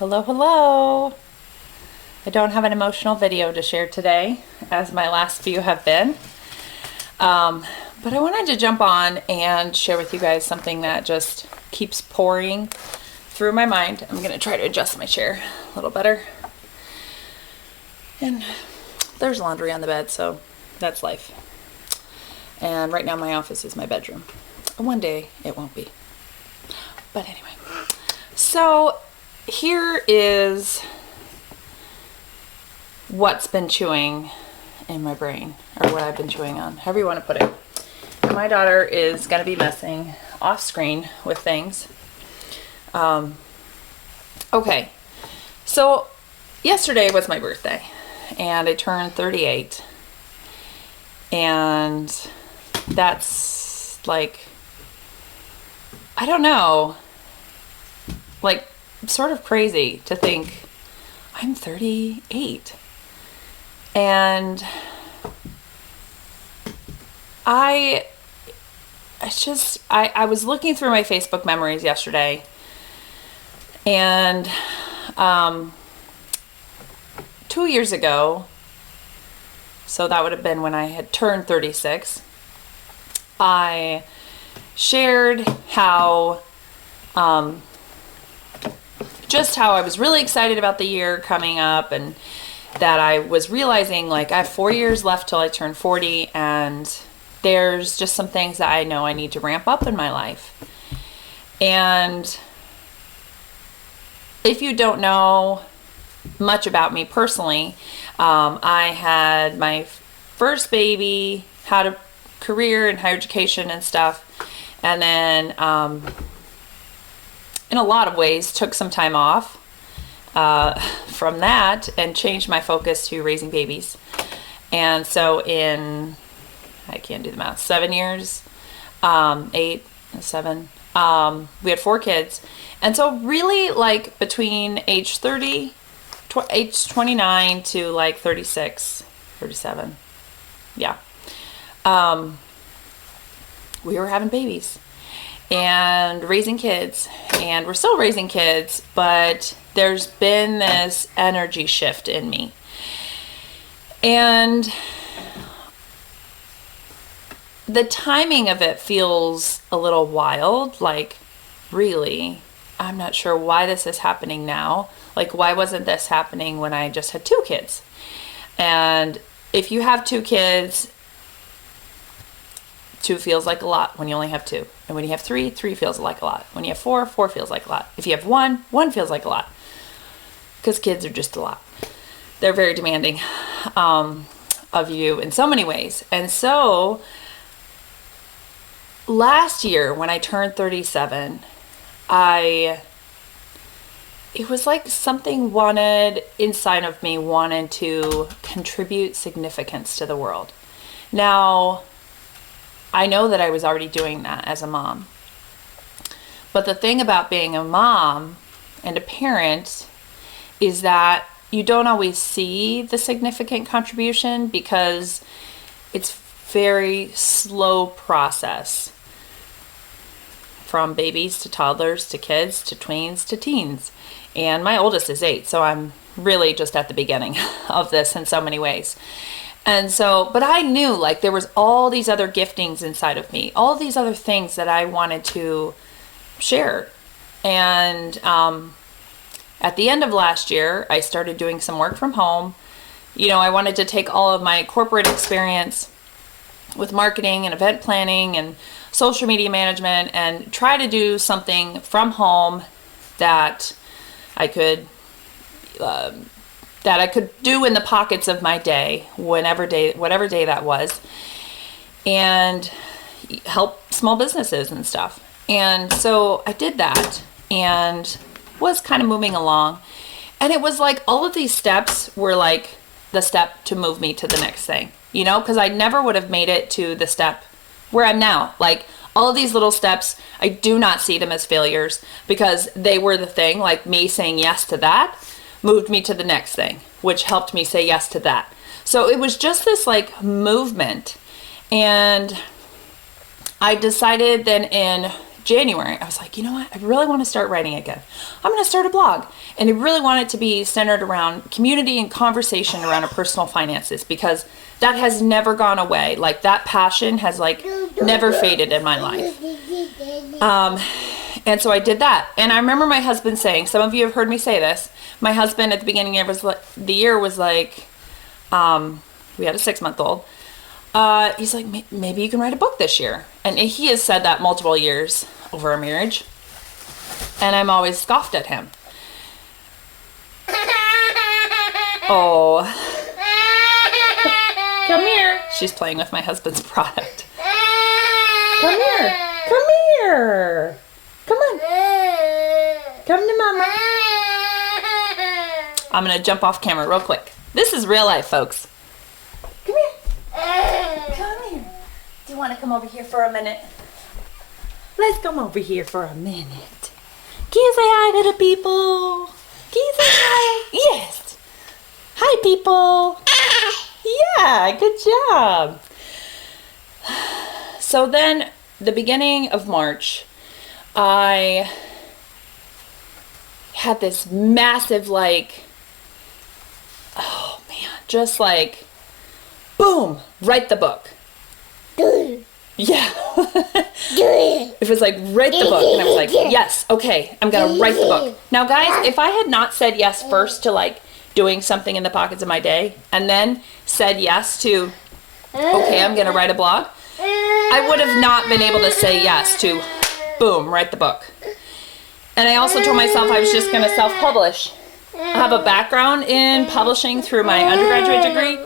Hello, hello. I don't have an emotional video to share today, as my last few have been. But I wanted to jump on and share with you guys something that just keeps pouring through my mind. I'm going to try to adjust my chair a little better. And there's laundry on the bed, so that's life. And right now my office is my bedroom. One day it won't be. But anyway. So here is what's been chewing in my brain, or what I've been chewing on, however you want to put it. My daughter is going to be messing off screen with things. Okay, so yesterday was my birthday, and I turned 38, and that's like, I don't know, like sort of crazy to think I'm 38. And I was looking through my Facebook memories yesterday, and 2 years ago, so that would have been when I had turned 36, I shared how just how I was really excited about the year coming up, and that I was realizing, like, I have 4 years left till I turn 40, and there's just some things that I know I need to ramp up in my life. And if you don't know much about me personally, I had my first baby, had a career in higher education and stuff, and then in a lot of ways took some time off from that and changed my focus to raising babies. And so in, I can't do the math, 7 years, 8, 7, we had 4 kids. And so really, like, between age 30, age 29 to like 36, 37, yeah, we were having babies and raising kids, and we're still raising kids, but there's been this energy shift in me. And the timing of it feels a little wild, like, really, I'm not sure why this is happening now. Like, why wasn't this happening when I just had 2 kids? And if you have 2 kids, 2 feels like a lot when you only have 2. And when you have 3, 3 feels like a lot. When you have 4, 4 feels like a lot. If you have 1, 1 feels like a lot. Because kids are just a lot. They're very demanding of you in so many ways. And so last year when I turned 37, it was like something inside of me wanted to contribute significance to the world. Now, I know that I was already doing that as a mom. But the thing about being a mom and a parent is that you don't always see the significant contribution, because it's very slow process. From babies to toddlers to kids to tweens to teens. And my oldest is 8, so I'm really just at the beginning of this in so many ways. And so, but I knew, like, there was all these other giftings inside of me, all these other things that I wanted to share. And at the end of last year, I started doing some work from home. You know, I wanted to take all of my corporate experience with marketing and event planning and social media management and try to do something from home that I could do in the pockets of my day, whatever day that was, and help small businesses and stuff. And so I did that and was kind of moving along. And it was like all of these steps were like the step to move me to the next thing, you know, because I never would have made it to the step where I'm now. Like, all of these little steps, I do not see them as failures, because they were the thing. Like, me saying yes to that moved me to the next thing, which helped me say yes to that. So it was just this like movement. And I decided then in January, I was like, you know what? I really want to start writing again. I'm going to start a blog. And I really want it to be centered around community and conversation around our personal finances, because that has never gone away. Like, that passion has like never faded in my life. And so I did that. And I remember my husband saying, some of you have heard me say this. My husband at the beginning of the year was like, we had a 6-month-old. He's like, maybe you can write a book this year. And he has said that multiple years over our marriage. And I'm always scoffed at him. Oh. Come here. She's playing with my husband's product. Come here. Come here. Come on. Come to mama. I'm going to jump off camera real quick. This is real life, folks. Come here. Come here. Do you want to come over here for a minute? Let's come over here for a minute. Can you say hi to the people? Can you say hi? Yes. Hi, people. Yeah, good job. So then, the beginning of March, I had this massive, like, oh man, just like, boom, write the book. Yeah. It was like, write the book. And I was like, yes, okay, I'm going to write the book. Now, guys, if I had not said yes first to like doing something in the pockets of my day, and then said yes to, okay, I'm going to write a blog, I would have not been able to say yes to, boom, write the book. And I also told myself I was just going to self-publish. I have a background in publishing through my undergraduate degree.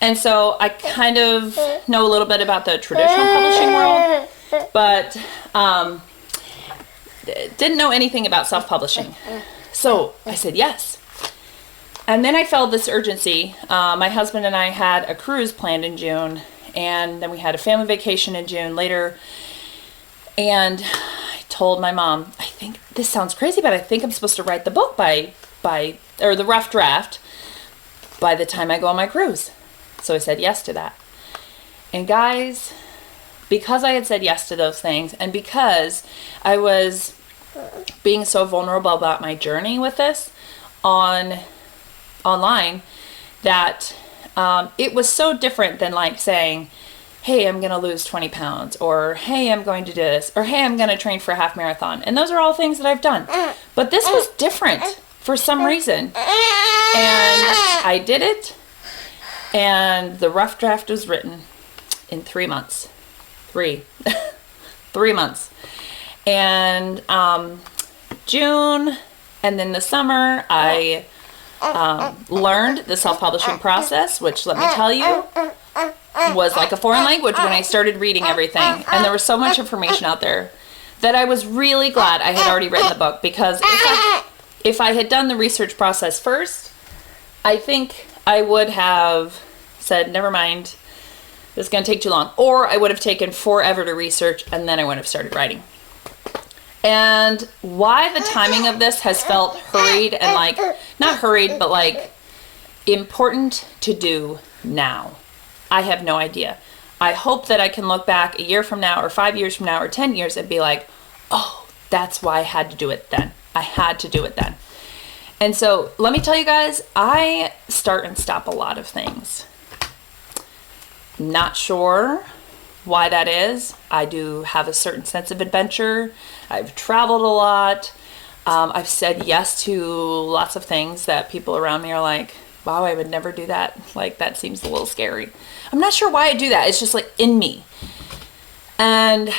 And so I kind of know a little bit about the traditional publishing world, but didn't know anything about self-publishing. So I said yes. And then I felt this urgency. My husband and I had a cruise planned in June, and then we had a family vacation in June later. And I told my mom, I think this sounds crazy, but I think I'm supposed to write the book or the rough draft by the time I go on my cruise. So I said yes to that. And guys, because I had said yes to those things, and because I was being so vulnerable about my journey with this online, that it was so different than like saying, hey, I'm going to lose 20 pounds, or hey, I'm going to do this, or hey, I'm going to train for a half marathon. And those are all things that I've done. But this was different for some reason. And I did it. And the rough draft was written in 3 months. 3 months. And June, and then the summer, I learned the self-publishing process, which, let me tell you, was like a foreign language when I started reading everything. And there was so much information out there that I was really glad I had already written the book, because if I had done the research process first, I think I would have said, never mind, this is going to take too long. Or I would have taken forever to research, and then I would have started writing. And why the timing of this has felt hurried and like, not hurried, but like important to do now, I have no idea. I hope that I can look back a year from now, or 5 years from now, or 10 years and be like, oh, that's why I had to do it then. I had to do it then. And so let me tell you guys, I start and stop a lot of things. Not sure why that is. I do have a certain sense of adventure. I've traveled a lot. I've said yes to lots of things that people around me are like, wow, I would never do that. Like, that seems a little scary. I'm not sure why I do that. It's just like in me. And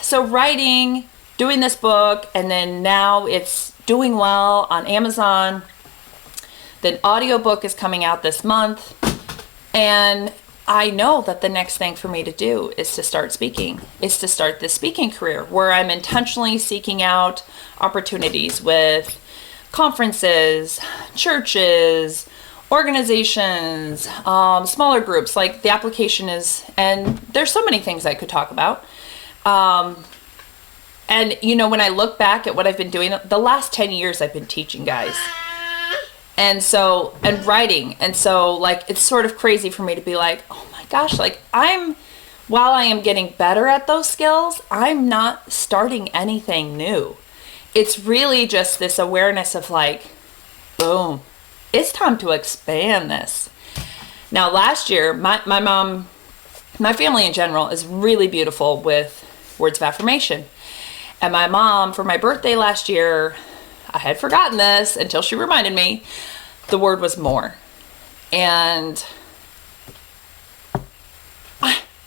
so writing, doing this book, and then now it's doing well on Amazon. The audiobook is coming out this month. And I know that the next thing for me to do is to start speaking, is to start this speaking career where I'm intentionally seeking out opportunities with conferences, churches, organizations, smaller groups. Like, the application is, and there's so many things I could talk about. And you know, when I look back at what I've been doing, the last 10 years I've been teaching, guys. And so, and writing. And so, like, it's sort of crazy for me to be like, oh my gosh, like, I'm while I am getting better at those skills, I'm not starting anything new. It's really just this awareness of like, boom, it's time to expand this. Now, last year, my mom, my family in general is really beautiful with words of affirmation. And my mom, for my birthday last year, I had forgotten this until she reminded me, the word was more. And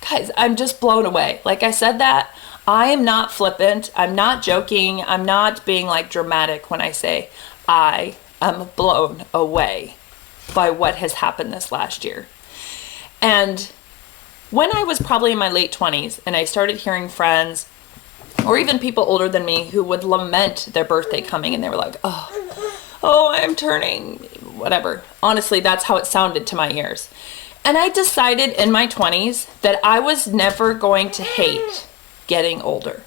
guys, I'm just blown away. Like I said that, I am not flippant. I'm not joking. I'm not being like dramatic when I say I am blown away by what has happened this last year. And when I was probably in my late 20s and I started hearing friends or even people older than me who would lament their birthday coming, and they were like, oh, I'm turning whatever. Honestly, that's how it sounded to my ears. And I decided in my 20s that I was never going to hate getting older.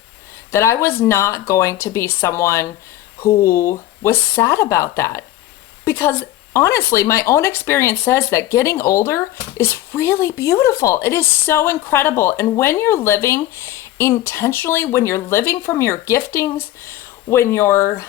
That I was not going to be someone who was sad about that. Because honestly, my own experience says that getting older is really beautiful. It is so incredible. And when you're living intentionally, when you're living from your giftings, when you're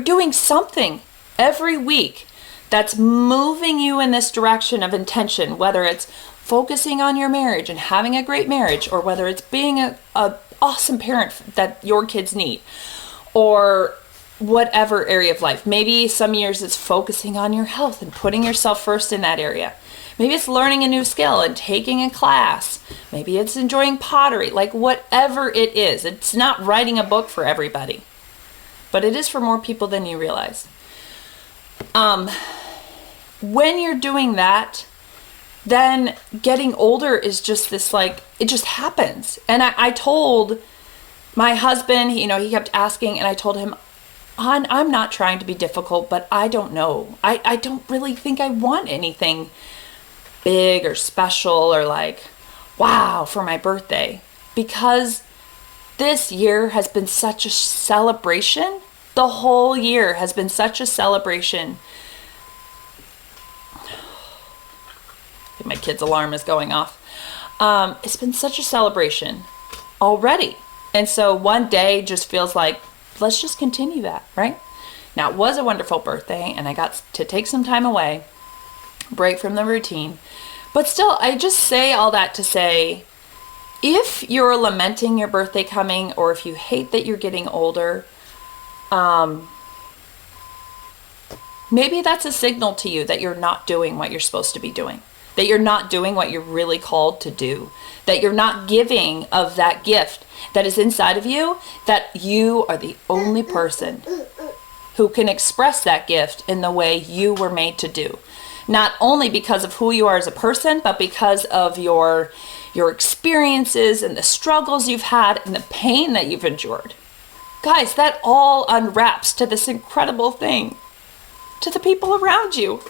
doing something every week that's moving you in this direction of intention, whether it's focusing on your marriage and having a great marriage, or whether it's being a awesome parent that your kids need, or whatever area of life. Maybe some years it's focusing on your health and putting yourself first in that area. Maybe it's learning a new skill and taking a class. Maybe it's enjoying pottery. Like whatever it is, it's not writing a book for everybody, but it is for more people than you realize. When you're doing that, then getting older is just this, like, it just happens. And I told my husband, he kept asking, and I told him, I'm not trying to be difficult, but I don't know. I don't really think I want anything big or special or like, wow, for my birthday. Because this year has been such a celebration. The whole year has been such a celebration. My kid's alarm is going off. It's been such a celebration already. And so one day just feels like, let's just continue that, right? Now, it was a wonderful birthday, and I got to take some time away, break from the routine. But still, I just say all that to say, if you're lamenting your birthday coming, or if you hate that you're getting older, maybe that's a signal to you that you're not doing what you're supposed to be doing. That you're not doing what you're really called to do. That you're not giving of that gift that is inside of you, that you are the only person who can express that gift in the way you were made to do. Not only because of who you are as a person, but because of your experiences and the struggles you've had and the pain that you've endured. Guys, that all unwraps to this incredible thing, to the people around you.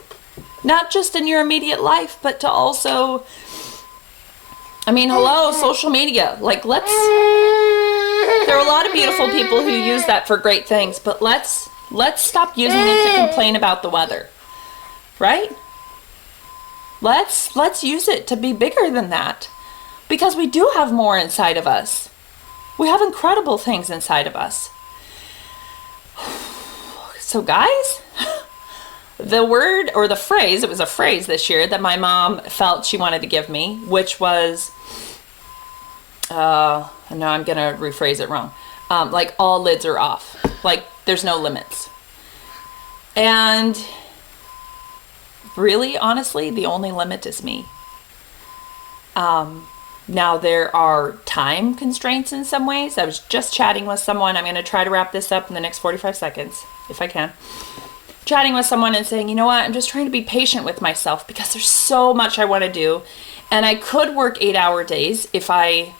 Not just in your immediate life, but to also, hello, social media. Like, there are a lot of beautiful people who use that for great things, but let's stop using it to complain about the weather, right? Let's use it to be bigger than that, because we do have more inside of us. We have incredible things inside of us. So guys, the word or the phrase, it was a phrase this year that my mom felt she wanted to give me, which was, no, I'm going to rephrase it wrong. Like all lids are off. Like there's no limits. And really, honestly, the only limit is me. Now there are time constraints in some ways. I was just chatting with someone. I'm going to try to wrap this up in the next 45 seconds, if I can. Chatting with someone and saying, you know what, I'm just trying to be patient with myself because there's so much I want to do. And I could work 8-hour days if I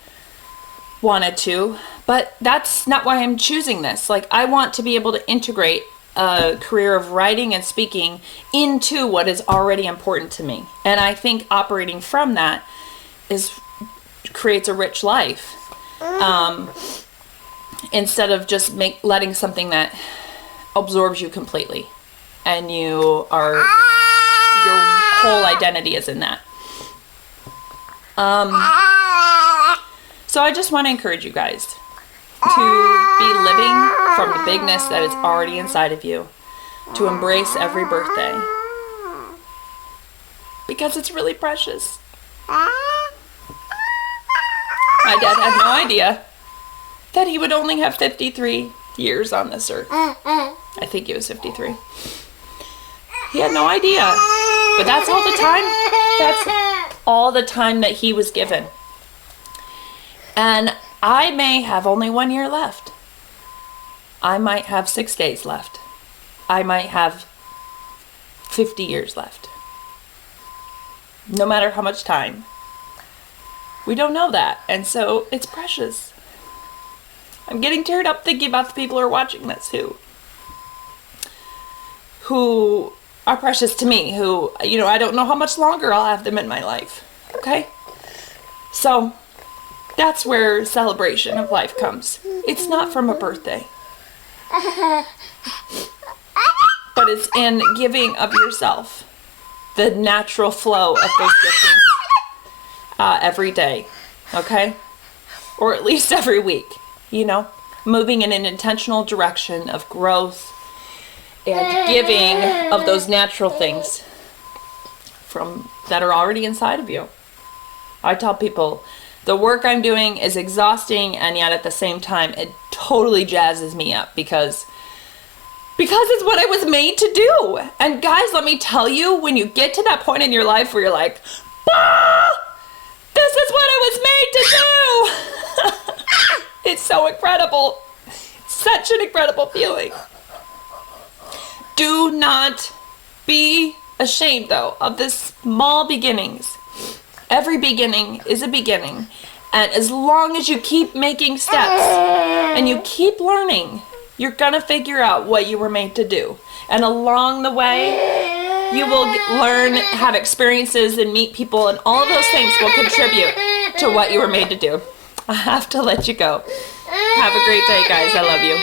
wanted to, but that's not why I'm choosing this. Like, I want to be able to integrate a career of writing and speaking into what is already important to me. And I think operating from that creates a rich life. Instead of just letting something that absorbs you completely. And your whole identity is in that. So I just want to encourage you guys to be living from the bigness that is already inside of you, to embrace every birthday, because it's really precious. My dad had no idea that he would only have 53 years on this earth. I think he was 53. He had no idea. But that's all the time. That's all the time that he was given. And I may have only 1 year left. I might have 6 days left. I might have 50 years left. No matter how much time. We don't know that. And so it's precious. I'm getting teared up thinking about the people who are watching this who are precious to me, who, I don't know how much longer I'll have them in my life. Okay? So that's where celebration of life comes. It's not from a birthday, but it's in giving of yourself, the natural flow of those giftings every day, okay? Or at least every week, moving in an intentional direction of growth and giving of those natural things that are already inside of you. I tell people, the work I'm doing is exhausting, and yet at the same time, it totally jazzes me up because it's what I was made to do. And guys, let me tell you, when you get to that point in your life where you're like, this is what I was made to do. It's so incredible. Such an incredible feeling. Do not be ashamed, though, of the small beginnings. Every beginning is a beginning. And as long as you keep making steps and you keep learning, you're going to figure out what you were made to do. And along the way, you will learn, have experiences, and meet people, and all of those things will contribute to what you were made to do. I have to let you go. Have a great day, guys. I love you.